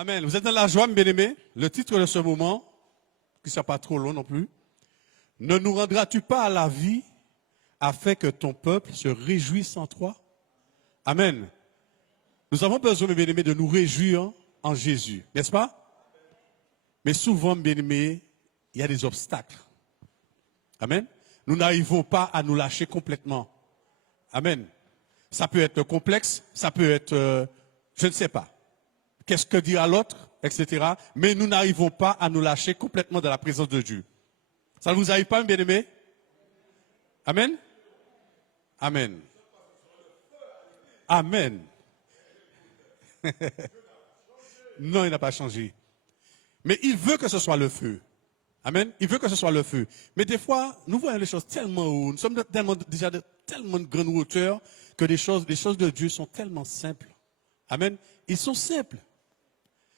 Amen. Vous êtes dans la joie, mes bien-aimés. Le titre de ce moment, qui ne soit pas trop long non plus. Ne nous rendras-tu pas à la vie afin que ton peuple se réjouisse en toi? Amen. Nous avons besoin, mes bien-aimés, de nous réjouir en Jésus, n'est-ce pas? Mais souvent, mes bien-aimés, il y a des obstacles. Amen. Nous n'arrivons pas à nous lâcher complètement. Amen. Ça peut être complexe, ça peut être, je ne sais pas. Qu'est-ce que dire à l'autre, etc. Mais nous n'arrivons pas à nous lâcher complètement de la présence de Dieu. Ça ne vous arrive pas, mes bien-aimés? Amen. Amen. Amen. Non, il n'a pas changé. Mais il veut que ce soit le feu. Amen. Il veut que ce soit le feu. Mais des fois, nous voyons les choses tellement haut, nous sommes déjà de tellement de grande hauteur que les choses de Dieu sont tellement simples. Amen. Ils sont simples.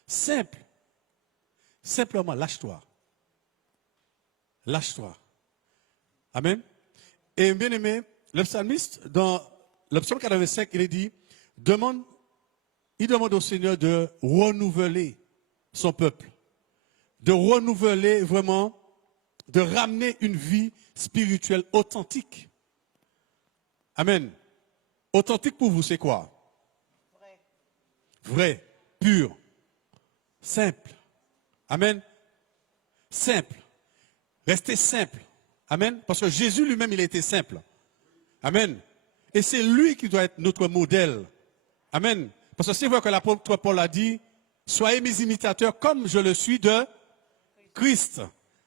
Simples. Simplement, lâche-toi. Lâche-toi. Amen. Et bien aimé, le psalmiste, dans le psaume 85, il est dit, il demande au Seigneur de renouveler son peuple. De renouveler vraiment, de ramener une vie spirituelle authentique. Amen. Authentique pour vous, c'est quoi? Vrai, pur, simple. Amen. Simple. Restez simple. Amen. Parce que Jésus lui-même, il a été simple. Amen. Et c'est lui qui doit être notre modèle. Amen. Parce que c'est vrai que l'apôtre Paul a dit, soyez mes imitateurs comme je le suis de Christ.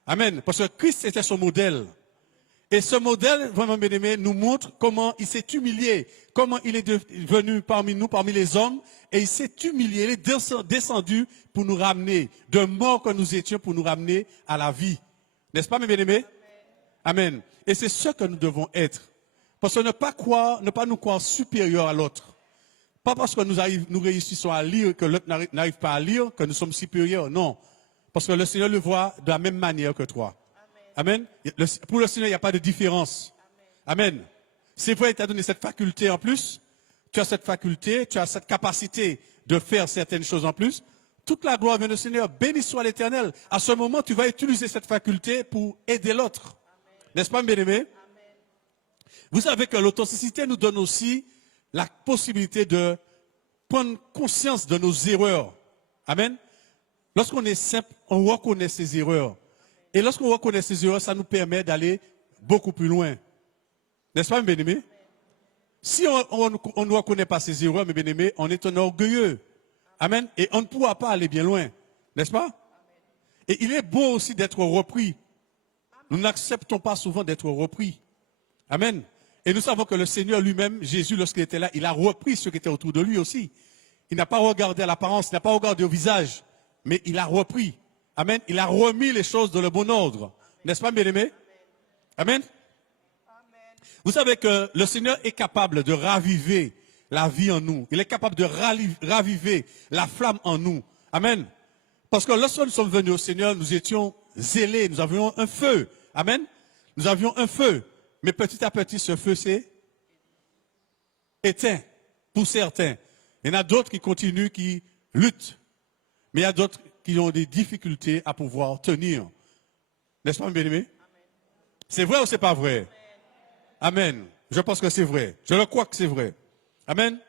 Amen. Parce que Christ était son modèle. Et ce modèle, vraiment bien aimé, nous montre comment il s'est humilié, comment il est venu parmi nous, parmi les hommes, et il s'est humilié, il est descendu pour nous ramener, de mort que nous étions, pour nous ramener à la vie. N'est-ce pas, mes bien-aimés? Amen. Et c'est ce que nous devons être. Parce que ne pas nous croire supérieurs à l'autre. Pas parce que nous réussissons à lire, que l'autre n'arrive pas à lire, que nous sommes supérieurs. Non. Parce que le Seigneur le voit de la même manière que toi. Amen. Pour le Seigneur, il n'y a pas de différence. Amen. C'est vrai, il t'a donné cette faculté en plus. Tu as cette faculté, tu as cette capacité de faire certaines choses en plus. Toute la gloire vient du Seigneur. Béni soit l'Éternel. À ce moment, tu vas utiliser cette faculté pour aider l'autre. N'est-ce pas, bien-aimé? Vous savez que l'authenticité nous donne aussi la possibilité de prendre conscience de nos erreurs. Amen. Lorsqu'on est simple, on reconnaît ses erreurs. Et lorsqu'on reconnaît ses erreurs, ça nous permet d'aller beaucoup plus loin. N'est-ce pas, mes bien-aimés? Si on ne reconnaît pas ses erreurs, mes bien-aimés, on est un orgueilleux. Amen. Et on ne pourra pas aller bien loin. N'est-ce pas? Et il est beau aussi d'être repris. Nous n'acceptons pas souvent d'être repris. Amen. Et nous savons que le Seigneur lui-même, Jésus, lorsqu'il était là, il a repris ceux qui étaient autour de lui aussi. Il n'a pas regardé à l'apparence, il n'a pas regardé au visage, mais il a repris. Amen. Il a remis les choses dans le bon ordre. N'est-ce pas, bien-aimés? Amen. Vous savez que le Seigneur est capable de raviver la vie en nous. Il est capable de raviver la flamme en nous. Amen. Parce que lorsque nous sommes venus au Seigneur, nous étions zélés, nous avions un feu. Amen. Nous avions un feu. Mais petit à petit, ce feu s'est éteint pour certains. Il y en a d'autres qui continuent, qui luttent. Mais il y a d'autres qui ont des difficultés à pouvoir tenir. N'est-ce pas, bien-aimé? C'est vrai ou c'est pas vrai? Amen. Je pense que c'est vrai. Je le crois que c'est vrai. Amen.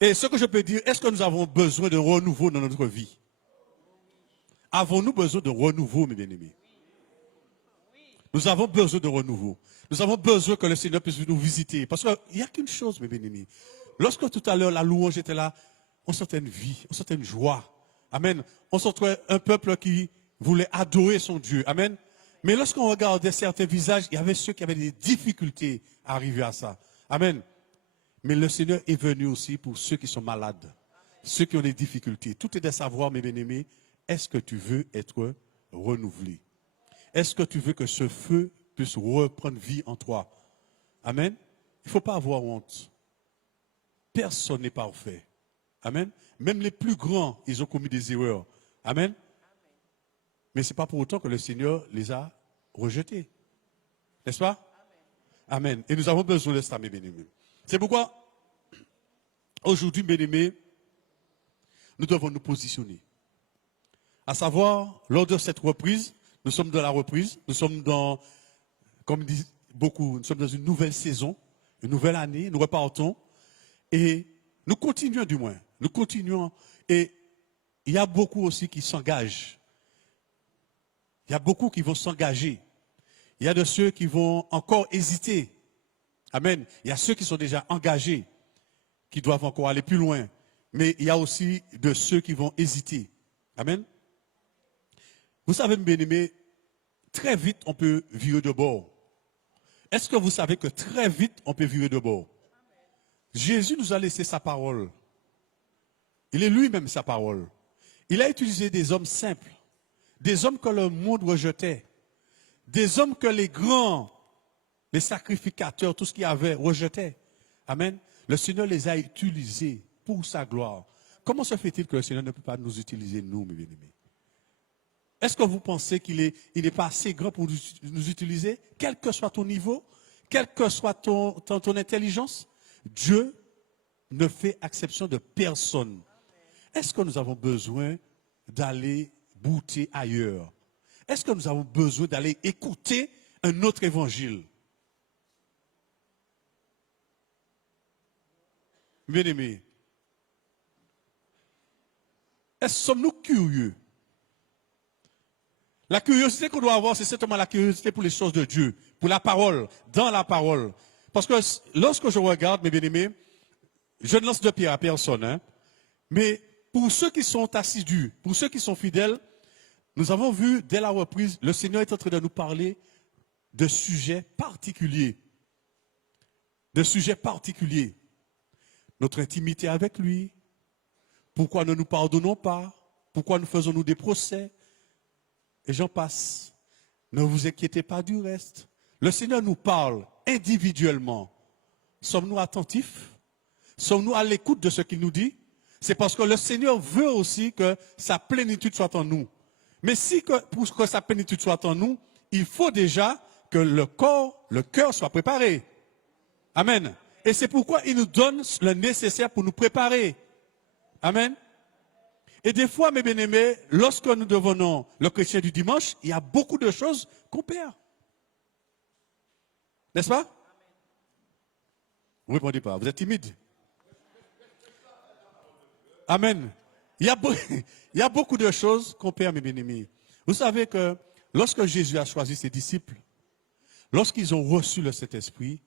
Et ce que je peux dire, est-ce que nous avons besoin de renouveau dans notre vie? Avons-nous besoin de renouveau, mes bien-aimés? Nous avons besoin de renouveau. Nous avons besoin que le Seigneur puisse nous visiter. Parce qu'il n'y a qu'une chose, mes bien-aimés. Lorsque tout à l'heure, la louange était là, on sentait une vie, on sentait une joie. Amen. On sentait un peuple qui voulait adorer son Dieu. Amen. Mais lorsqu'on regardait certains visages, il y avait ceux qui avaient des difficultés à arriver à ça. Amen. Mais le Seigneur est venu aussi pour ceux qui sont malades, ceux qui ont des difficultés. Tout est de savoir, mes bien-aimés, est-ce que tu veux être renouvelé? Est-ce que tu veux que ce feu puisse reprendre vie en toi? Amen. Il ne faut pas avoir honte. Personne n'est parfait. Amen. Même les plus grands, ils ont commis des erreurs. Amen. Mais ce n'est pas pour autant que le Seigneur les a rejetés. N'est-ce pas? Amen. Et nous avons besoin de ça, mes bien-aimés. C'est pourquoi, aujourd'hui, bien-aimés, nous devons nous positionner. À savoir, lors de cette reprise, nous sommes dans la reprise, nous sommes dans, comme disent beaucoup, nous sommes dans une nouvelle saison, une nouvelle année, nous repartons et nous continuons du moins, nous continuons et il y a beaucoup aussi qui s'engagent. Il y a beaucoup qui vont s'engager. Il y a de ceux qui vont encore hésiter. Amen. Il y a ceux qui sont déjà engagés, qui doivent encore aller plus loin. Mais il y a aussi de ceux qui vont hésiter. Amen. Vous savez, mes bien-aimés, très vite, on peut virer de bord. Est-ce que vous savez que très vite, on peut virer de bord? Jésus nous a laissé sa parole. Il est lui-même sa parole. Il a utilisé des hommes simples, des hommes que le monde rejetait, des hommes que les grands, les sacrificateurs, tout ce qu'il y avait, rejetaient. Amen. Le Seigneur les a utilisés pour sa gloire. Comment se fait-il que le Seigneur ne peut pas nous utiliser, nous, mes bien-aimés? Est-ce que vous pensez qu'il n'est pas assez grand pour nous utiliser, quel que soit ton niveau, quelle que soit ton intelligence? Dieu ne fait exception de personne. Est-ce que nous avons besoin d'aller bouter ailleurs? Est-ce que nous avons besoin d'aller écouter un autre évangile? Bien-aimés, sommes-nous curieux? La curiosité qu'on doit avoir, c'est certainement la curiosité pour les choses de Dieu, pour la parole, dans la parole. Parce que lorsque je regarde, mes bien-aimés, je ne lance de pierre à personne, hein, mais pour ceux qui sont assidus, pour ceux qui sont fidèles, nous avons vu dès la reprise, le Seigneur est en train de nous parler de sujets particuliers. De sujets particuliers. Notre intimité avec lui, pourquoi ne nous pardonnons pas, pourquoi nous faisons-nous des procès, et j'en passe. Ne vous inquiétez pas du reste. Le Seigneur nous parle individuellement. Sommes-nous attentifs? Sommes-nous à l'écoute de ce qu'il nous dit? C'est parce que le Seigneur veut aussi que sa plénitude soit en nous. Mais pour que sa plénitude soit en nous, il faut déjà que le cœur soit préparé. Amen. Et c'est pourquoi il nous donne le nécessaire pour nous préparer. Amen. Et des fois, mes bien-aimés, lorsque nous devenons le chrétien du dimanche, il y a beaucoup de choses qu'on perd. N'est-ce pas? Vous ne répondez pas, vous êtes timide. Amen. Il y a beaucoup de choses qu'on perd, mes bien-aimés. Vous savez que lorsque Jésus a choisi ses disciples, lorsqu'ils ont reçu le Saint-Esprit,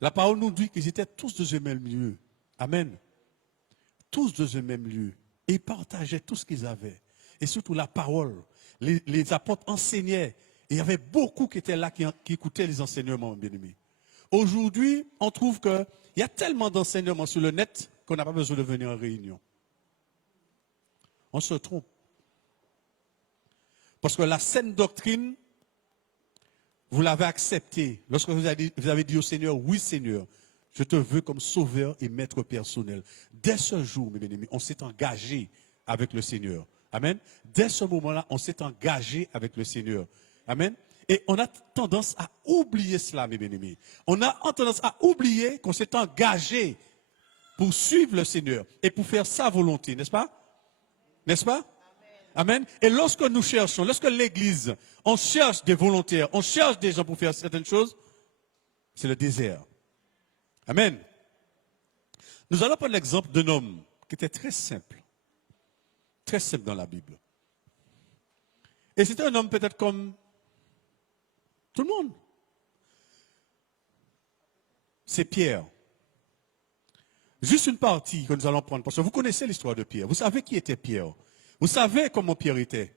la parole nous dit qu'ils étaient tous dans un même lieu. Amen. Tous dans un même lieu. Et ils partageaient tout ce qu'ils avaient. Et surtout la parole. Les apôtres enseignaient. Et il y avait beaucoup qui étaient là, qui écoutaient les enseignements, bien-aimés. Aujourd'hui, on trouve qu'il y a tellement d'enseignements sur le net qu'on n'a pas besoin de venir en réunion. On se trompe. Parce que la saine doctrine, vous l'avez acceptée. Lorsque vous avez dit au Seigneur, oui Seigneur, je te veux comme sauveur et maître personnel. Dès ce jour, mes bien-aimés, on s'est engagé avec le Seigneur. Amen. Dès ce moment-là, on s'est engagé avec le Seigneur. Amen. Et on a tendance à oublier cela, mes bien-aimés. On a tendance à oublier qu'on s'est engagé pour suivre le Seigneur et pour faire sa volonté, n'est-ce pas? N'est-ce pas? Amen. Et lorsque nous cherchons, lorsque l'Église, on cherche des volontaires, on cherche des gens pour faire certaines choses, c'est le désert. Amen. Nous allons prendre l'exemple d'un homme qui était très simple dans la Bible. Et c'était un homme peut-être comme tout le monde. C'est Pierre. Juste une partie que nous allons prendre, parce que vous connaissez l'histoire de Pierre. Vous savez qui était Pierre. Vous savez comment Pierre était.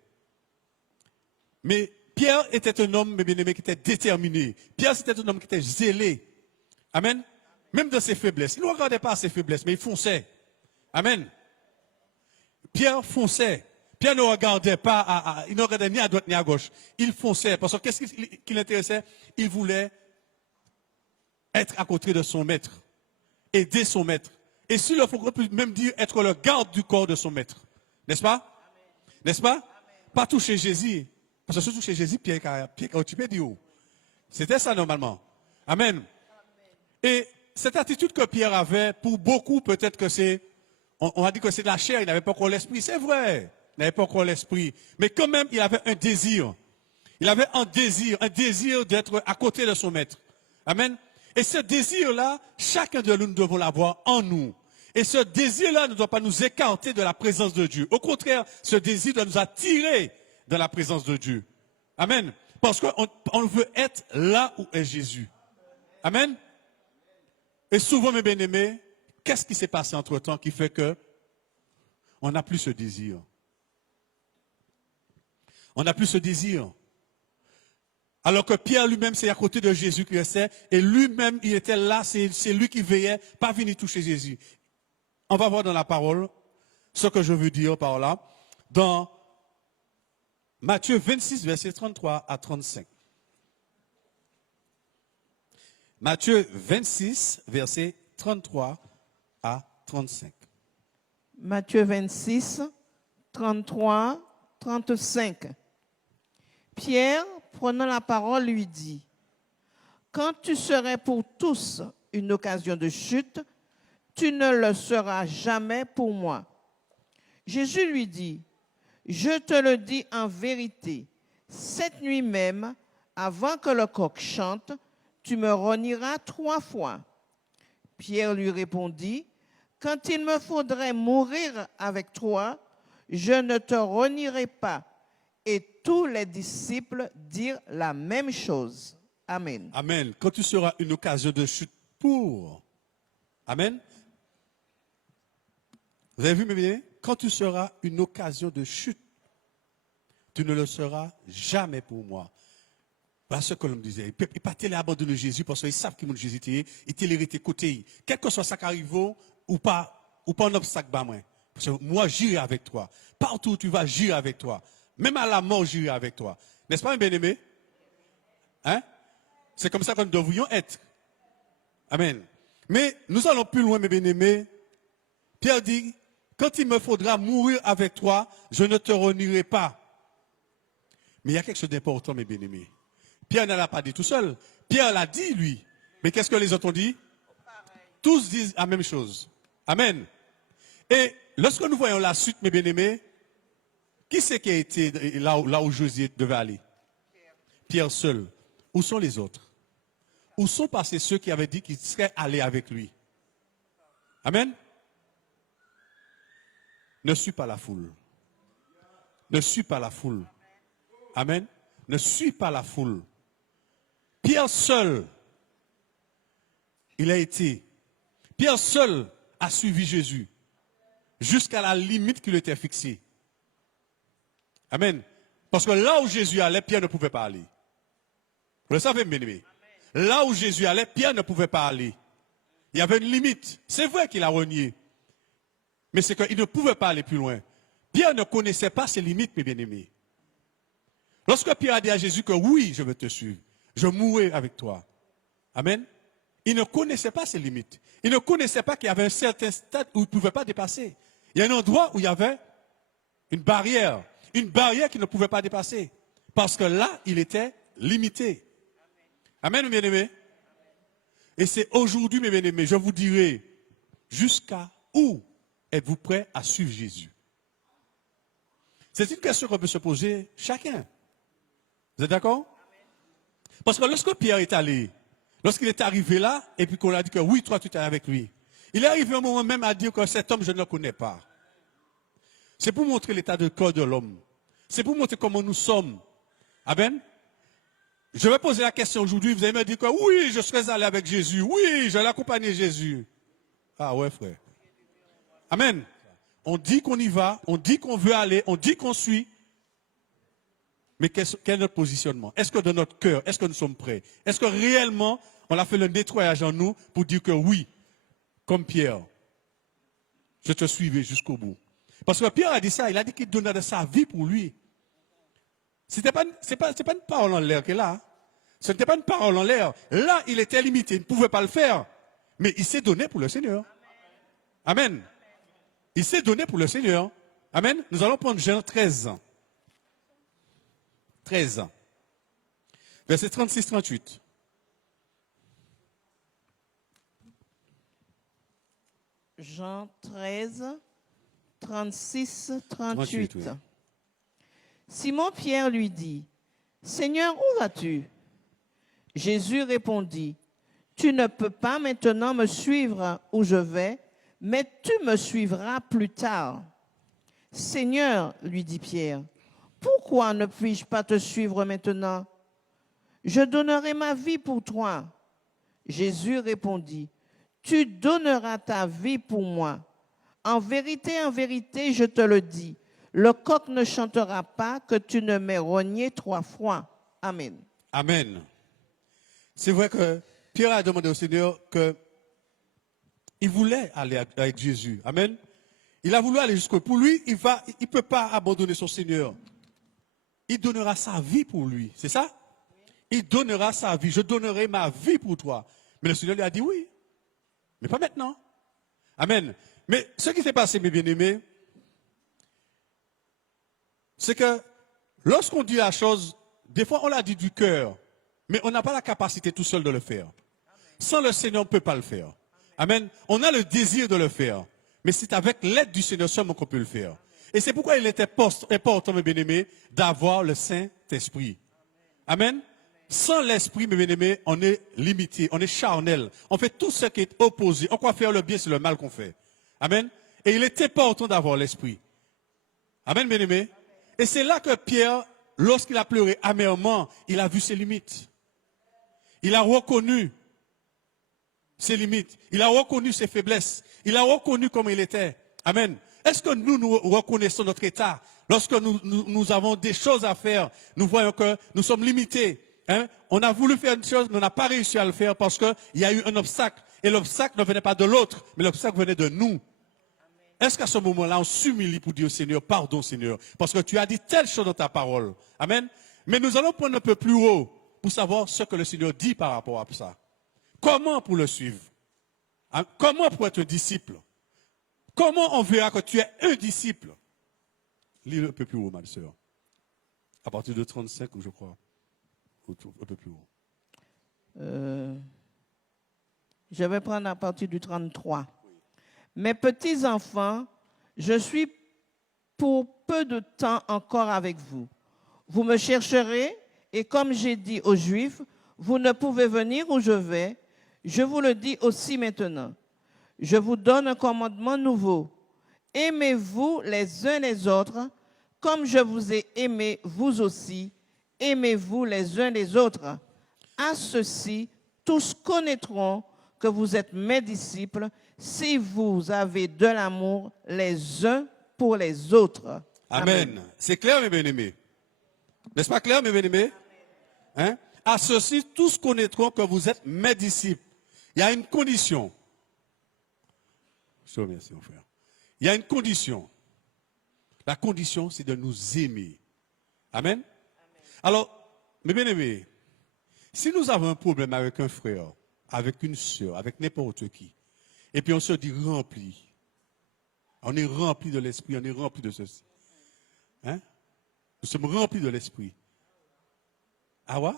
Mais Pierre était un homme, mes bien-aimés, qui était déterminé. Pierre, c'était un homme qui était zélé. Amen. Même dans ses faiblesses. Il ne regardait pas ses faiblesses, mais il fonçait. Amen. Pierre fonçait. Pierre ne regardait pas, il ne regardait ni à droite ni à gauche. Il fonçait. Parce que qu'est-ce qui l'intéressait? Il voulait être à côté de son maître. Aider son maître. Et s'il le faut, on peut même dire être le garde du corps de son maître. N'est-ce pas? Amen. N'est-ce pas? Amen. Pas toucher Jésus. Parce que si toucher Jésus, Pierre occupé du haut. C'était ça normalement. Amen. Amen. Et cette attitude que Pierre avait, pour beaucoup, peut-être que c'est on a dit que c'est de la chair, il n'avait pas encore l'esprit. C'est vrai, il n'avait pas encore l'esprit. Mais quand même, il avait un désir. Il avait un désir d'être à côté de son maître. Amen. Et ce désir-là, chacun de nous devons l'avoir en nous. Et ce désir-là ne doit pas nous écarter de la présence de Dieu. Au contraire, ce désir doit nous attirer de la présence de Dieu. Amen. Parce qu'on veut être là où est Jésus. Amen. Et souvent, mes bien-aimés, qu'est-ce qui s'est passé entre-temps qui fait que on n'a plus ce désir? On n'a plus ce désir. Alors que Pierre lui-même, c'est à côté de Jésus qu'il restait, et lui-même, il était là, c'est lui qui veillait, pas venir toucher Jésus. On va voir dans la parole ce que je veux dire par là, dans Matthieu 26, versets 33 à 35. Matthieu 26, versets 33 à 35. Matthieu 26, 33, 35. Pierre, prenant la parole, lui dit, « Quand tu serais pour tous une occasion de chute, tu ne le seras jamais pour moi. » Jésus lui dit, « Je te le dis en vérité, cette nuit même, avant que le coq chante, tu me renieras 3 fois. » Pierre lui répondit, « Quand il me faudrait mourir avec toi, je ne te renierai pas. » Et tous les disciples dirent la même chose. Amen. Amen. Quand tu seras une occasion de chute pour. Amen. Vous avez vu, mes bien? Quand tu seras une occasion de chute, tu ne le seras jamais pour moi. Voilà ce que l'on me disait. Il ne peut pas abandonner Jésus parce qu'ils savent qu'il est Jésus, il t'a hérité côté. Quel que soit ça qui arrive, ou pas un obstacle, bah, moi. Parce que moi, j'irai avec toi. Partout où tu vas, j'irai avec toi. Même à la mort, j'irai avec toi. N'est-ce pas, mes bien-aimés? Hein? C'est comme ça que nous devrions être. Amen. Mais nous allons plus loin, mes bien-aimés. Pierre dit, quand il me faudra mourir avec toi, je ne te renierai pas. Mais il y a quelque chose d'important, mes bien-aimés. Pierre ne l'a pas dit tout seul. Pierre l'a dit, lui. Mais qu'est-ce que les autres ont dit? Tous disent la même chose. Amen. Et lorsque nous voyons la suite, mes bien-aimés, qui c'est qui a été là où Josué devait aller? Pierre seul. Où sont les autres? Où sont passés ceux qui avaient dit qu'ils seraient allés avec lui? Amen. Ne suis pas la foule. Ne suis pas la foule. Amen. Ne suis pas la foule. Pierre seul, il a été. Pierre seul a suivi Jésus jusqu'à la limite qui lui était fixée. Amen. Parce que là où Jésus allait, Pierre ne pouvait pas aller. Vous le savez, bien aimé. Là où Jésus allait, Pierre ne pouvait pas aller. Il y avait une limite. C'est vrai qu'il a renié. Mais c'est qu'il ne pouvait pas aller plus loin. Pierre ne connaissait pas ses limites, mes bien-aimés. Lorsque Pierre a dit à Jésus que oui, je veux te suivre, je mourrai avec toi. Amen. Il ne connaissait pas ses limites. Il ne connaissait pas qu'il y avait un certain stade où il ne pouvait pas dépasser. Il y a un endroit où il y avait une barrière qu'il ne pouvait pas dépasser. Parce que là, il était limité. Amen, mes bien-aimés. Et c'est aujourd'hui, mes bien-aimés, je vous dirai jusqu'à où êtes-vous prêts à suivre Jésus? C'est une question qu'on peut se poser chacun. Vous êtes d'accord? Parce que lorsque Pierre est allé, lorsqu'il est arrivé là, et puis qu'on a dit que oui, toi, tu es avec lui, il est arrivé un moment même à dire que cet homme, je ne le connais pas. C'est pour montrer l'état de corps de l'homme. C'est pour montrer comment nous sommes. Amen. Je vais poser la question aujourd'hui, vous allez me dire que oui, je serais allé avec Jésus. Oui, j'allais accompagner Jésus. Ah ouais, frère. Amen. On dit qu'on y va, on dit qu'on veut aller, on dit qu'on suit. Mais quel est notre positionnement? Est-ce que dans notre cœur, est-ce que nous sommes prêts? Est-ce que réellement, on a fait le nettoyage en nous pour dire que oui, comme Pierre, je te suivais jusqu'au bout. Parce que Pierre a dit ça, il a dit qu'il donnait de sa vie pour lui. Ce n'est pas une parole en l'air qu'il est là. Hein. Ce n'était pas une parole en l'air. Là, il était limité, il ne pouvait pas le faire. Mais il s'est donné pour le Seigneur. Amen. Il s'est donné pour le Seigneur. Amen. Nous allons prendre Jean 13. 13. Verset 36-38. Jean 13, 36, 38, 38. oui. Simon-Pierre lui dit, Seigneur, où vas-tu? Jésus répondit, tu ne peux pas maintenant me suivre où je vais, mais tu me suivras plus tard. Seigneur, lui dit Pierre, pourquoi ne puis-je pas te suivre maintenant? Je donnerai ma vie pour toi. Jésus répondit, tu donneras ta vie pour moi. En vérité, je te le dis, le coq ne chantera pas que tu ne m'aies rogné 3 fois. Amen. Amen. C'est vrai que Pierre a demandé au Seigneur qu'il voulait aller avec Jésus. Amen. Il a voulu aller jusqu'au. Pour lui, il ne peut pas abandonner son Seigneur. Il donnera sa vie pour lui. C'est ça? Il donnera sa vie. Je donnerai ma vie pour toi. Mais le Seigneur lui a dit oui. Mais pas maintenant. Amen. Mais ce qui s'est passé, mes bien-aimés, c'est que lorsqu'on dit la chose, des fois on l'a dit du cœur, mais on n'a pas la capacité tout seul de le faire. Sans le Seigneur, on ne peut pas le faire. Amen. On a le désir de le faire, mais c'est avec l'aide du Seigneur seulement qu'on peut le faire. Et c'est pourquoi il était important, mes bien-aimés, d'avoir le Saint-Esprit. Amen. Sans l'Esprit, mes bien-aimés, on est limité, on est charnel. On fait tout ce qui est opposé. On croit faire le bien, c'est le mal qu'on fait. Amen. Et il est important d'avoir l'Esprit. Amen, bien-aimés. Et c'est là que Pierre, lorsqu'il a pleuré amèrement, il a vu ses limites. Il a reconnu ses limites. Il a reconnu ses faiblesses. Il a reconnu comment il était. Amen. Est-ce que nous reconnaissons notre état? Lorsque nous avons des choses à faire, nous voyons que nous sommes limités. Hein? On a voulu faire une chose, mais on n'a pas réussi à le faire parce qu'il y a eu un obstacle. Et l'obstacle ne venait pas de l'autre, mais l'obstacle venait de nous. Est-ce qu'à ce moment-là, on s'humilie pour dire au Seigneur, pardon Seigneur, parce que tu as dit telle chose dans ta parole. Amen. Mais nous allons prendre un peu plus haut pour savoir ce que le Seigneur dit par rapport à ça. Comment pour le suivre? Hein? Comment pour être un disciple? Comment on verra que tu es un disciple? Lis un peu plus haut, ma soeur. À partir de 35, je crois. Un peu plus haut. Je vais prendre à partir du 33. Mes petits enfants, je suis pour peu de temps encore avec vous. Vous me chercherez et comme j'ai dit aux Juifs, vous ne pouvez venir où je vais. Je vous le dis aussi maintenant. Je vous donne un commandement nouveau. Aimez-vous les uns les autres comme je vous ai aimé vous aussi. Aimez-vous les uns les autres. À ceci, tous connaîtront que vous êtes mes disciples si vous avez de l'amour les uns pour les autres. Amen. Amen. C'est clair, mes bien-aimés? N'est-ce pas clair, mes bien-aimés? Hein? À ceci, tous connaîtront que vous êtes mes disciples. Il y a une condition. Je te remercie, mon frère. Il y a une condition. La condition, c'est de nous aimer. Amen. Alors, mes bien-aimés, si nous avons un problème avec un frère, avec une soeur, avec n'importe qui, et puis on se dit rempli, on est rempli de l'esprit, on est rempli de ceci. Hein? Nous sommes remplis de l'esprit. Ah ouais?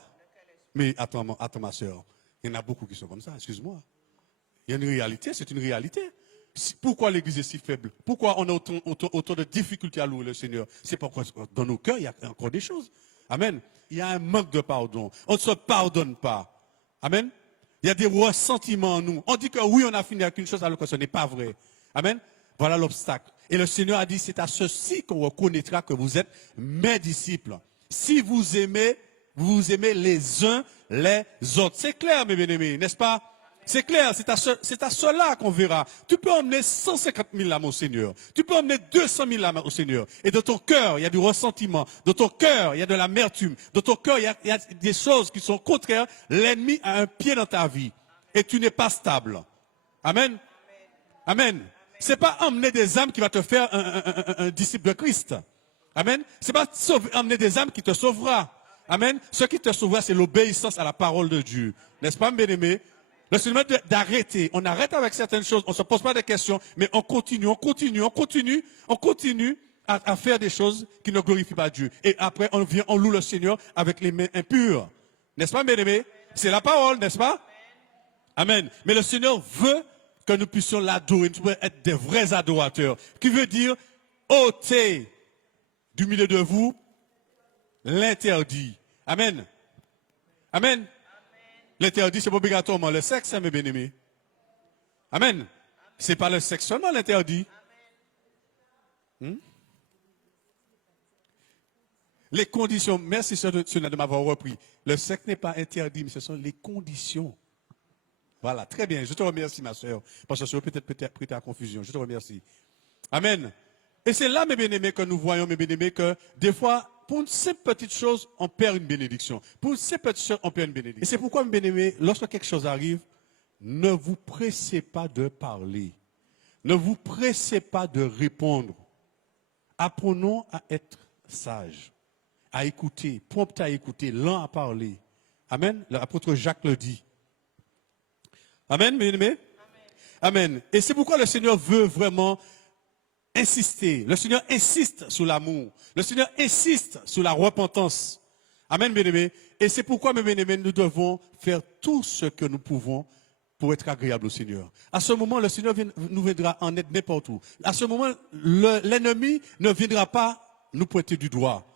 Mais attends ma soeur, il y en a beaucoup qui sont comme ça, excuse-moi. Il y a une réalité, c'est une réalité. Pourquoi l'église est si faible? Pourquoi on a autant de difficultés à louer le Seigneur? C'est pourquoi dans nos cœurs, il y a encore des choses. Amen. Il y a un manque de pardon. On ne se pardonne pas. Amen. Il y a des ressentiments en nous. On dit que oui, on a fini avec une chose alors que ce n'est pas vrai. Amen. Voilà l'obstacle. Et le Seigneur a dit, c'est à ceci qu'on reconnaîtra que vous êtes mes disciples. Si vous aimez les uns les autres. C'est clair, mes bien-aimés, n'est-ce pas? C'est clair, c'est à cela qu'on verra. Tu peux emmener 150 000 âmes au Seigneur. Tu peux emmener 200 000 âmes au Seigneur. Et dans ton cœur, il y a du ressentiment. Dans ton cœur, il y a de l'amertume. Dans ton cœur, il y a des choses qui sont contraires. L'ennemi a un pied dans ta vie. Et tu n'es pas stable. Amen. Amen. C'est pas emmener des âmes qui va te faire un disciple de Christ. Amen. C'est pas emmener des âmes qui te sauvera. Amen. Ce qui te sauvera, c'est l'obéissance à la parole de Dieu. N'est-ce pas, bien-aimé? Le Seigneur d'arrêter. On arrête avec certaines choses, on ne se pose pas de questions, mais on continue à faire des choses qui ne glorifient pas Dieu. Et après, on loue le Seigneur avec les mains impures. N'est-ce pas, bien-aimé? C'est la parole, n'est-ce pas? Amen. Mais le Seigneur veut que nous puissions l'adorer, nous puissions être des vrais adorateurs. Qui veut dire ôtez du milieu de vous l'interdit. Amen. Amen. L'interdit, c'est pas obligatoirement le sexe, mes bien-aimés. Amen. C'est pas le sexe seulement l'interdit. Les conditions, merci Sœur de m'avoir repris. Le sexe n'est pas interdit, mais ce sont les conditions. Voilà, très bien. Je te remercie, ma soeur, parce que ça aurait peut-être prêté à confusion. Je te remercie. Amen. Et c'est là, mes bien-aimés, que nous voyons, mes bien-aimés, que des fois, pour une simple petite chose, on perd une bénédiction. Pour une simple petite chose, on perd une bénédiction. Et c'est pourquoi, mes bien-aimés, lorsque quelque chose arrive, ne vous pressez pas de parler. Ne vous pressez pas de répondre. Apprenons à être sages, à écouter, prompt à écouter, lent à parler. Amen. L'apôtre Jacques le dit. Amen, mes bien-aimés. Amen. Et c'est pourquoi le Seigneur veut vraiment insister. Le Seigneur insiste sur l'amour. Le Seigneur insiste sur la repentance. Amen, bien-aimés. Et c'est pourquoi, mes bien-aimés, nous devons faire tout ce que nous pouvons pour être agréable au Seigneur. À ce moment, le Seigneur nous viendra en aide n'importe où. À ce moment, l'ennemi ne viendra pas nous pointer du doigt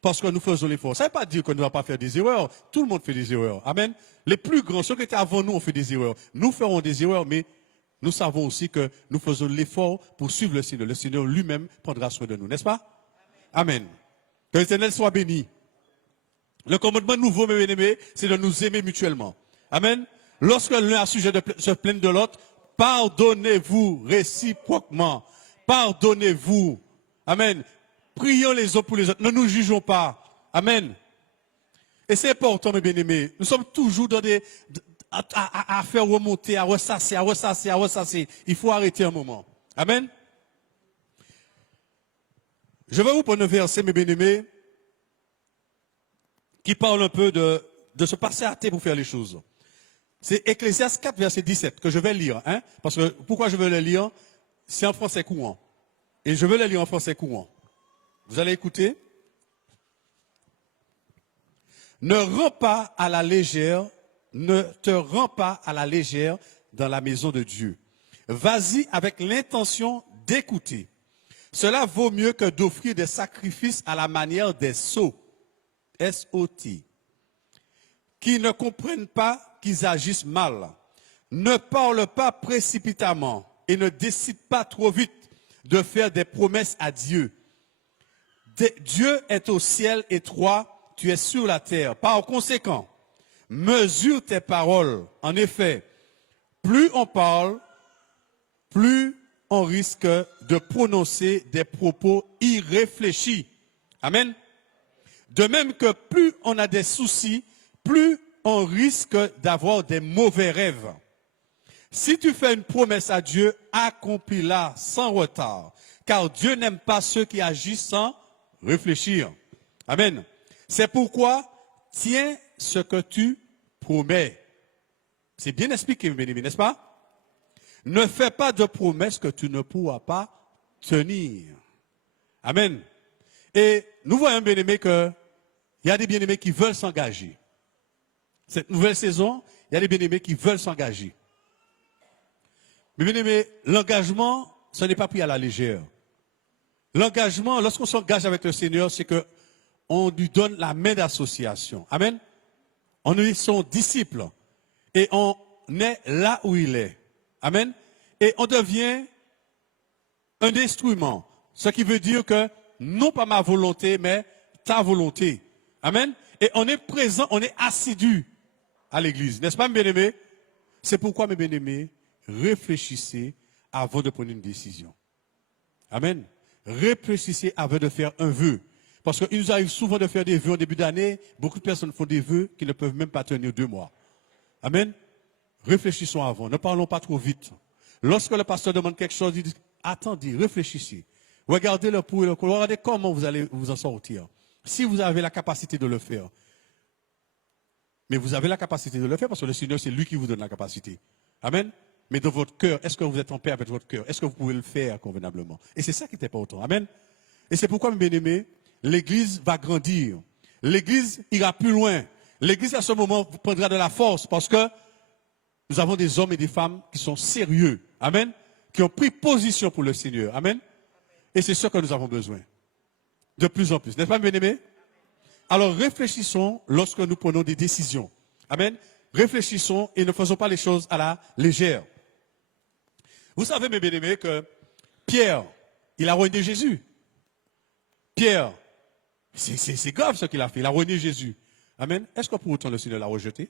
parce que nous faisons l'effort. Ça ne veut pas dire qu'on ne va pas faire des erreurs. Tout le monde fait des erreurs. Amen. Les plus grands, ceux qui étaient avant nous, ont fait des erreurs. Nous ferons des erreurs, mais nous savons aussi que nous faisons l'effort pour suivre le Seigneur. Le Seigneur lui-même prendra soin de nous, n'est-ce pas? Amen. Que l'Éternel soit béni. Le commandement nouveau, mes bien-aimés, c'est de nous aimer mutuellement. Amen. Lorsque l'un a sujet de se plaindre de l'autre, pardonnez-vous réciproquement. Pardonnez-vous. Amen. Prions les uns pour les autres. Ne nous jugeons pas. Amen. Et c'est important, mes bien-aimés. Nous sommes toujours dans à faire remonter, à ressasser. Il faut arrêter un moment. Amen. Je vais vous prendre un verset, mes bien-aimés, qui parle un peu de se passer à terre pour faire les choses. C'est Ecclésiaste 4, verset 17, que je vais lire. Hein, parce que pourquoi je veux le lire? C'est en français courant. Et je veux le lire en français courant. Vous allez écouter. Ne rends pas à la légère, ne te rends pas à la légère dans la maison de Dieu. Vas-y avec l'intention d'écouter. Cela vaut mieux que d'offrir des sacrifices à la manière des sots, S-O-T, qui ne comprennent pas qu'ils agissent mal. Ne parle pas précipitamment et ne décide pas trop vite de faire des promesses à Dieu. Dieu est au ciel et toi, tu es sur la terre. Par conséquent, mesure tes paroles. En effet, plus on parle, plus on risque de prononcer des propos irréfléchis. Amen. De même que plus on a des soucis, plus on risque d'avoir des mauvais rêves. Si tu fais une promesse à Dieu, accomplis-la sans retard, car Dieu n'aime pas ceux qui agissent sans réfléchir. Amen. C'est pourquoi tiens ce que tu promets. C'est bien expliqué, mes amis, n'est-ce pas? Ne fais pas de promesses que tu ne pourras pas tenir. Amen. Et nous voyons, bien aimés, qu'il y a des bien-aimés qui veulent s'engager. Cette nouvelle saison, il y a des bien-aimés qui veulent s'engager. Mais bien aimés, l'engagement, ce n'est pas pris à la légère. L'engagement, lorsqu'on s'engage avec le Seigneur, c'est qu'on lui donne la main d'association. Amen. On est son disciple. Et on est là où il est. Amen. Et on devient un instrument. Ce qui veut dire que non pas ma volonté, mais ta volonté. Amen. Et on est présent, on est assidu à l'église. N'est-ce pas, mes bien-aimés? C'est pourquoi, mes bien-aimés, réfléchissez avant de prendre une décision. Amen. Réfléchissez avant de faire un vœu. Parce qu'il nous arrive souvent de faire des vœux en début d'année. Beaucoup de personnes font des vœux qui ne peuvent même pas tenir 2 mois. Amen. Réfléchissons avant. Ne parlons pas trop vite. Lorsque le pasteur demande quelque chose, il dit, attendez, réfléchissez. Regardez le pour et le contre. Regardez comment vous allez vous en sortir. Si vous avez la capacité de le faire. Mais vous avez la capacité de le faire parce que le Seigneur, c'est lui qui vous donne la capacité. Amen. Mais dans votre cœur, est-ce que vous êtes en paix avec votre cœur? Est-ce que vous pouvez le faire convenablement? Et c'est ça qui est important. Amen. Et c'est pourquoi, mes bien-aimés, l'Église va grandir. L'Église ira plus loin. L'Église, à ce moment, prendra de la force parce que nous avons des hommes et des femmes qui sont sérieux. Amen. Qui ont pris position pour le Seigneur. Amen. Et c'est ce que nous avons besoin. De plus en plus. N'est-ce pas, mes bien-aimés? Alors réfléchissons lorsque nous prenons des décisions. Amen. Réfléchissons et ne faisons pas les choses à la légère. Vous savez, mes bien-aimés, que Pierre, il a renié Jésus. Pierre, c'est grave ce qu'il a fait. Il a renié Jésus. Amen. Est-ce que pour autant le Seigneur l'a rejeté?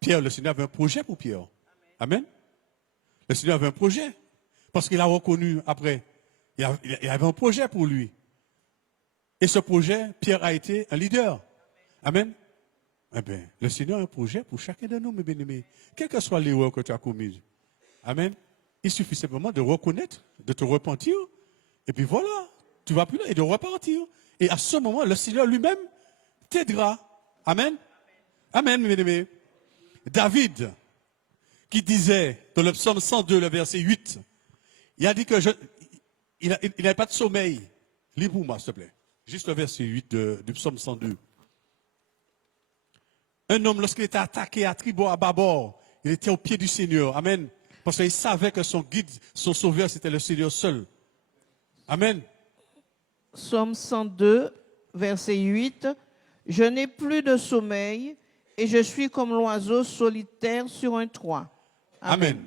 Pierre, le Seigneur avait un projet pour Pierre. Amen. Le Seigneur avait un projet. Parce qu'il a reconnu après. Il avait un projet pour lui. Et ce projet, Pierre a été un leader. Amen. Eh bien, le Seigneur a un projet pour chacun de nous, mes bien-aimés. Quelle que soit l'erreur que tu as commise. Amen. Il suffit simplement de reconnaître, de te repentir. Et puis voilà, tu vas plus là et de repartir. Et à ce moment, le Seigneur lui-même t'aidera. Amen. Amen, mes bien-aimés. David, qui disait dans le psaume 102, le verset 8, il a dit que il n'avait pas de sommeil. Lis pour moi, s'il te plaît. Juste le verset 8 du psaume 102. Un homme, lorsqu'il était attaqué à tribord, à bâbord, il était au pied du Seigneur. Amen. Parce qu'il savait que son guide, son sauveur, c'était le Seigneur seul. Amen. Psaume 102, verset 8. Je n'ai plus de sommeil et je suis comme l'oiseau solitaire sur un toit. Amen.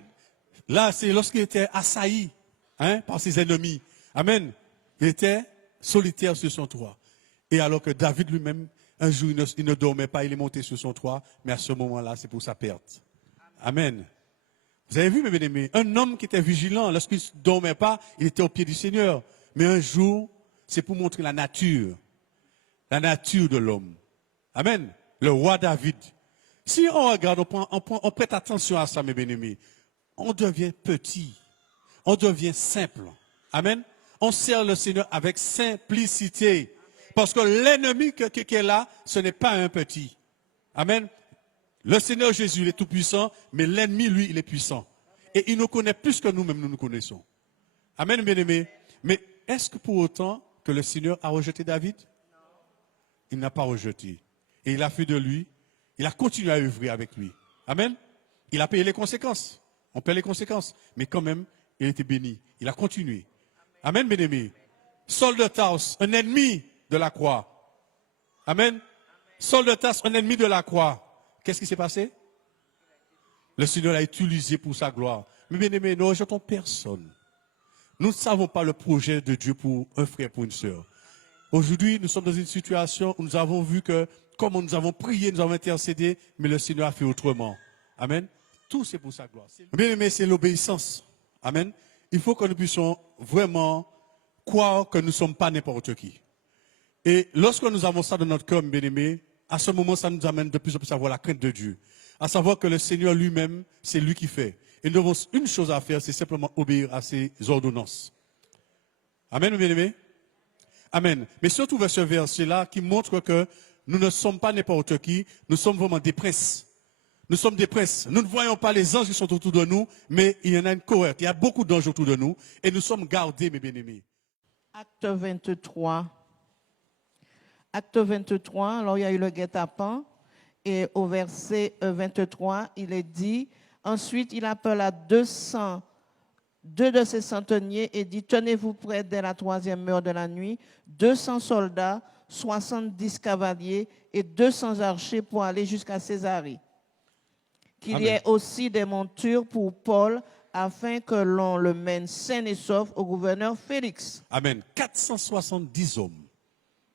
Là, c'est lorsqu'il était assailli par ses ennemis. Amen. Il était solitaire sur son toit. Et alors que David lui-même, un jour, il ne dormait pas, il est monté sur son toit, mais à ce moment-là, c'est pour sa perte. Amen. Vous avez vu, mes bien-aimés, un homme qui était vigilant, lorsqu'il ne dormait pas, il était au pied du Seigneur. Mais un jour, c'est pour montrer la nature de l'homme. Amen. Le roi David. Si on regarde, on prête attention à ça, mes bien-aimés, on devient petit, on devient simple. Amen. On sert le Seigneur avec simplicité. Parce que l'ennemi qui est là, ce n'est pas un petit. Amen. Le Seigneur Jésus, il est tout puissant, mais l'ennemi, lui, il est puissant. Et il nous connaît plus que nous-mêmes, nous connaissons. Amen, bien-aimés. Mais est-ce que pour autant que le Seigneur a rejeté David? Il n'a pas rejeté. Et il a fait de lui, il a continué à œuvrer avec lui. Amen. Il a payé les conséquences. On paie les conséquences. Mais quand même, il était béni. Il a continué. Amen, bien-aimés. Saul de Tarse, un ennemi de la croix. Amen. Saul de Tarse, un ennemi de la croix. Qu'est-ce qui s'est passé? Le Seigneur l'a utilisé pour sa gloire. Mais bien aimé, nous ne rejetons personne. Nous ne savons pas le projet de Dieu pour un frère, pour une sœur. Aujourd'hui, nous sommes dans une situation où nous avons vu que, comme nous avons prié, nous avons intercédé, mais le Seigneur a fait autrement. Amen. Tout c'est pour sa gloire. Bien aimé, c'est l'obéissance. Amen. Il faut que nous puissions vraiment croire que nous ne sommes pas n'importe qui. Et lorsque nous avons ça dans notre cœur, bien aimé, à ce moment, ça nous amène de plus en plus à avoir la crainte de Dieu. À savoir que le Seigneur lui-même, c'est lui qui fait. Et nous avons une chose à faire, c'est simplement obéir à ses ordonnances. Amen, bien-aimés? Amen. Mais surtout vers ce verset-là qui montre que nous ne sommes pas n'importe qui, nous sommes vraiment des princes. Nous sommes des princes. Nous ne voyons pas les anges qui sont autour de nous, mais il y en a une cohorte. Il y a beaucoup d'anges autour de nous et nous sommes gardés, mes bien-aimés. Acte 23. Acte 23, alors il y a eu le guet-apens, et au verset 23, il est dit, ensuite il appela deux de ses centeniers et dit, tenez-vous prêts dès la 3e heure de la nuit, 200 soldats, 70 cavaliers et 200 archers pour aller jusqu'à Césarée. Qu'il y ait aussi des montures pour Paul, afin que l'on le mène sain et sauf au gouverneur Félix. Amen. 470 hommes.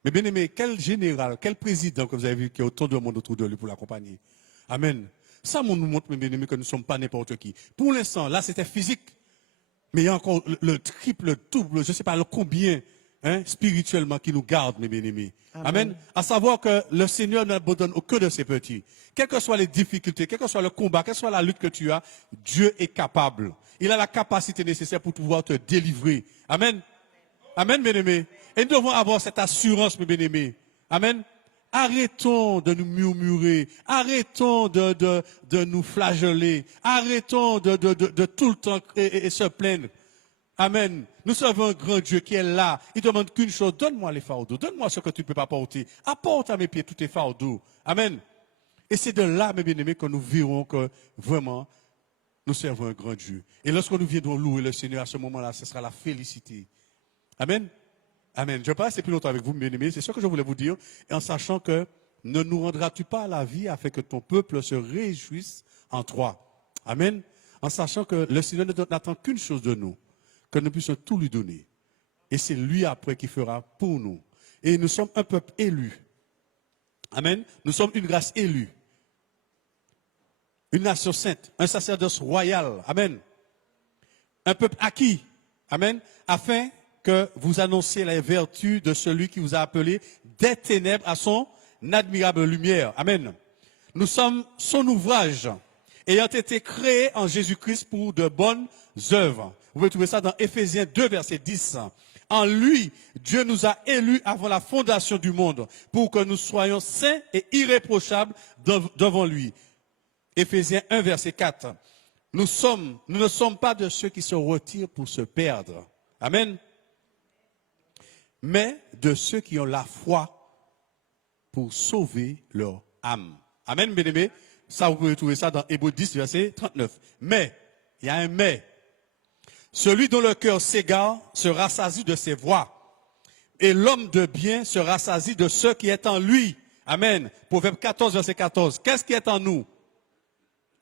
Mais bien aimé, quel général, quel président que vous avez vu qui est autant de monde autour de lui pour l'accompagner? Amen. Ça nous montre, mes bien aimés, que nous ne sommes pas n'importe qui. Pour l'instant, là, c'était physique. Mais il y a encore le triple, le double, je ne sais pas le combien, spirituellement, qui nous garde, mes bien aimés. Amen. À savoir que le Seigneur n'abandonne aucun de ses petits. Quelles que soient les difficultés, quel que soit le combat, quelle que soit la lutte que tu as, Dieu est capable. Il a la capacité nécessaire pour pouvoir te délivrer. Amen. Amen, bien-aimés. Et nous devons avoir cette assurance, mes bien-aimés. Amen. Arrêtons de nous murmurer. Arrêtons de nous flageller. Arrêtons de tout le temps et se plaindre. Amen. Nous servons un grand Dieu qui est là. Il demande qu'une chose. Donne-moi les fardeaux. Donne-moi ce que tu ne peux pas porter. Apporte à mes pieds tous tes fardeaux. Amen. Et c'est de là, mes bien-aimés, que nous verrons que vraiment, nous servons un grand Dieu. Et lorsque nous viendrons louer le Seigneur, à ce moment-là, ce sera la félicité. Amen. Amen. Je ne vais pas rester plus longtemps avec vous, mes bien-aimés. C'est ce que je voulais vous dire. Et en sachant que ne nous rendras-tu pas à la vie afin que ton peuple se réjouisse en toi. Amen. En sachant que le Seigneur n'attend qu'une chose de nous, que nous puissions tout lui donner. Et c'est lui après qui fera pour nous. Et nous sommes un peuple élu. Amen. Nous sommes une race élue. Une nation sainte. Un sacerdoce royal. Amen. Un peuple acquis. Amen. Afin que vous annonciez les vertus de celui qui vous a appelé des ténèbres à son admirable lumière. Amen. Nous sommes son ouvrage, ayant été créés en Jésus-Christ pour de bonnes œuvres. Vous pouvez trouver ça dans Éphésiens 2, verset 10. En lui, Dieu nous a élus avant la fondation du monde pour que nous soyons saints et irréprochables devant lui. Éphésiens 1, verset 4. Nous ne sommes pas de ceux qui se retirent pour se perdre. Amen. Mais de ceux qui ont la foi pour sauver leur âme. Amen, bien-aimés. Ça, vous pouvez trouver ça dans Hébreux 10, verset 39. Mais, il y a un mais. Celui dont le cœur s'égare se rassasie de ses voies. Et l'homme de bien se rassasie de ce qui est en lui. Amen. Proverbe 14, verset 14. Qu'est-ce qui est en nous?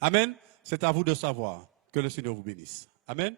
Amen. C'est à vous de savoir. Que le Seigneur vous bénisse. Amen.